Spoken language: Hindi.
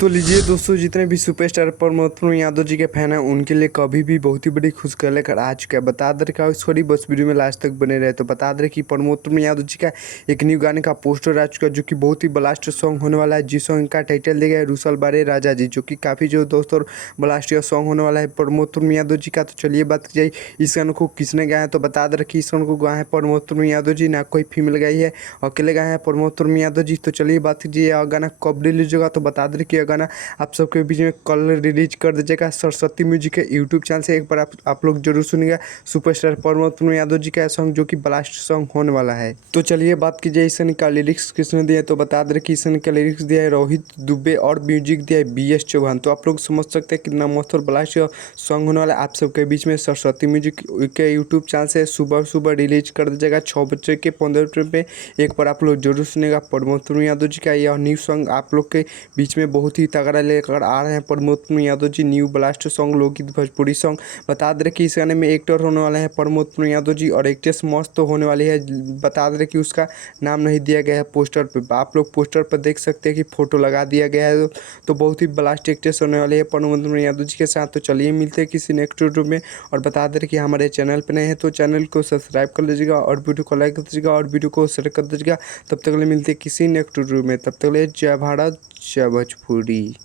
तो लीजिए दोस्तों, जितने भी सुपरस्टार प्रमोद यादव जी के फैन हैं उनके लिए कभी भी बहुत ही बड़ी खुशखबरी लेकर आ चुका है। बता दें क्या सॉरी, बस वीडियो में लास्ट तक बने रहे। तो बता दें कि प्रमोद यादव जी का एक न्यू गाने का पोस्टर आ चुका है जो कि बहुत ही ब्लास्ट सॉन्ग होने वाला है। जिस सॉन्ग का टाइटल दिया गया है रूसल बारे राजा जी, जो कि काफ़ी जो दोस्तों ब्लास्ट सॉन्ग होने वाला है प्रमोद यादव जी का। तो चलिए बात की जाए इस गाने को किसने गाया है। तो बता दें कि इस गाने को गाया है प्रमोद यादव जी, ना कोई फीमेल गाई है, अकेले गाए हैं प्रमोद यादव जी। तो चलिए बात कीजिए गाना कब रिलीज होगा। तो बता दें कि गाना आप सबके बीच में कल रिलीज कर दीजिएगा सरस्वती म्यूजिक के यूट्यूब चैनल से। एक बार आप लोग जरूर सुनिएगा सुपरस्टार प्रमोद यादव जी का सॉन्ग जो कि ब्लास्ट सॉन्ग होने वाला है। तो चलिए बात कीजिए इस गाने का लिरिक्स किसने दिया है। तो बता दें कि इस गाने का लिरिक्स दिया है रोहित दुबे और म्यूजिक दिया है BS चौहान। तो आप लोग समझ सकते हैं कितना मस्त और ब्लास्ट सॉन्ग होने वाला है। आप सबके बीच में सरस्वती म्यूजिक के यूट्यूब चैनल से सुबह सुबह रिलीज कर दीजिएगा 6:15 पे। एक बार आप लोग जरूर सुनिएगा प्रमोद यादव जी का यह न्यू सॉन्ग आप लोग के बीच में बहुत ही तगड़ा लेकर आ रहे हैं Pramod Yadav ji. New blast song लोकगीत भोजपुरी सॉन्ग। बता दें कि इस गाने में एक्टर होने वाले हैं प्रमोद यादव जी और एक्ट्रेस मस्त तो होने वाली है। बता दें कि उसका नाम नहीं दिया गया है पोस्टर पे। आप लोग पोस्टर पर देख सकते हैं कि फोटो लगा दिया गया है। तो बहुत ही ब्लास्ट एक्ट्रेस होने वाली है प्रमोद यादव जी के साथ। तो चलिए मिलते हैं किसी नेक्स्ट वीडियो में। और बता दें कि हमारे चैनल पर नए हैं तो चैनल को सब्सक्राइब कर लीजिएगा और वीडियो को लाइक कर दीजिएगा और वीडियो को शेयर कर दीजिएगा। तब तक के लिए मिलते हैं किसी नेक्स्ट वीडियो में। तब तक के लिए जय भारत जय भोजपुरी।